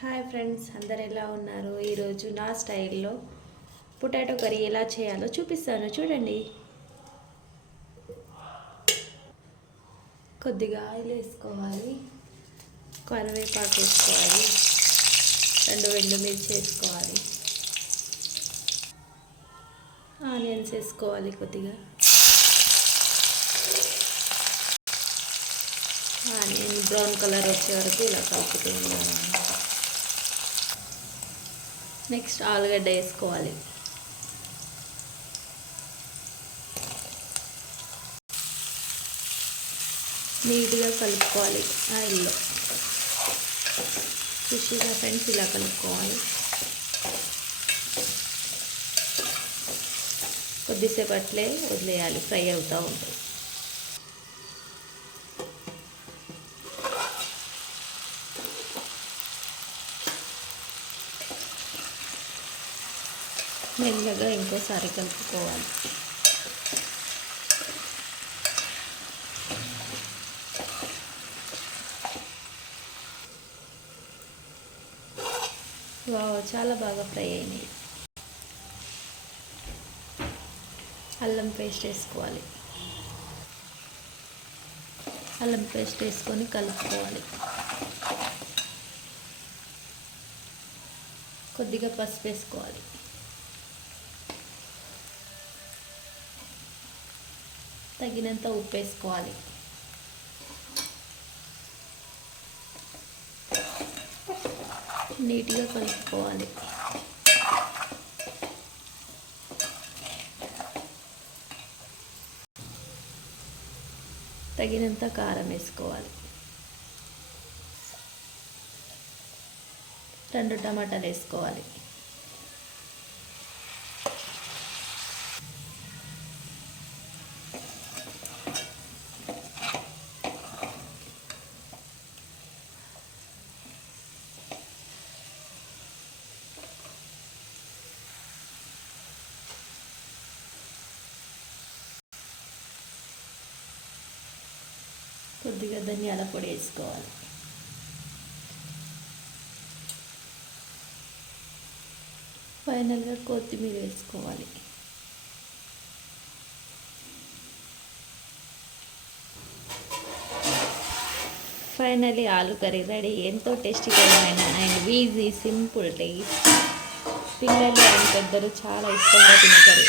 Hi friends, అందరు ఎలా ఉన్నారు? ఈరోజు నా స్టైల్లో పొటాటో కర్రీ ఎలా చేయాలో చూపిస్తాను, చూడండి. కొద్దిగా ఆయిల్ వేసుకోవాలి, కరివేపాకు వేసుకోవాలి, 2 ఎండుమిర్చి వేసుకోవాలి, ఆనియన్స్ వేసుకోవాలి. కొద్దిగా ఆనియన్ బ్రౌన్ కలర్ వచ్చే వరకు ఇలా కలుపుతూ ఉండాలి. నెక్స్ట్ ఆలుగడ్డ వేసుకోవాలి. నీట్గా కలుపుకోవాలి ఆయిల్లో. చూసిగా ఫ్రెండ్స్, ఇలా కలుపుకోవాలి. కొద్దిసేపు అట్లే వదిలేయాలి, ఫ్రై అవుతూ ఉంటుంది. మెల్లగా ఇంకోసారి కలుపుకోవాలి. చాలా బాగా ఫ్రై అయినాయి. అల్లం పేస్ట్ వేసుకోవాలి. అల్లం పేస్ట్ వేసుకొని కలుపుకోవాలి. కొద్దిగా పసుపు వేసుకోవాలి. తగినంత ఉప్పు వేసుకోవాలి. నీట్గా కలుపుకోవాలి. తగినంత కారం వేసుకోవాలి. 2 టమాటాలు వేసుకోవాలి. కొద్దిగా ధనియాల పొడి వేసుకోవాలి. ఫైనల్గా కొత్తిమీర వేసుకోవాలి. ఫైనలీ ఆలు కర్రీ రెడీ. ఎంతో టేస్టీకరమైన అండ్ ఈజీ సింపుల్ టేస్ట్. పిల్లలు అండ్ పెద్దలు చాలా ఇష్టంగా తినే కర్రీ.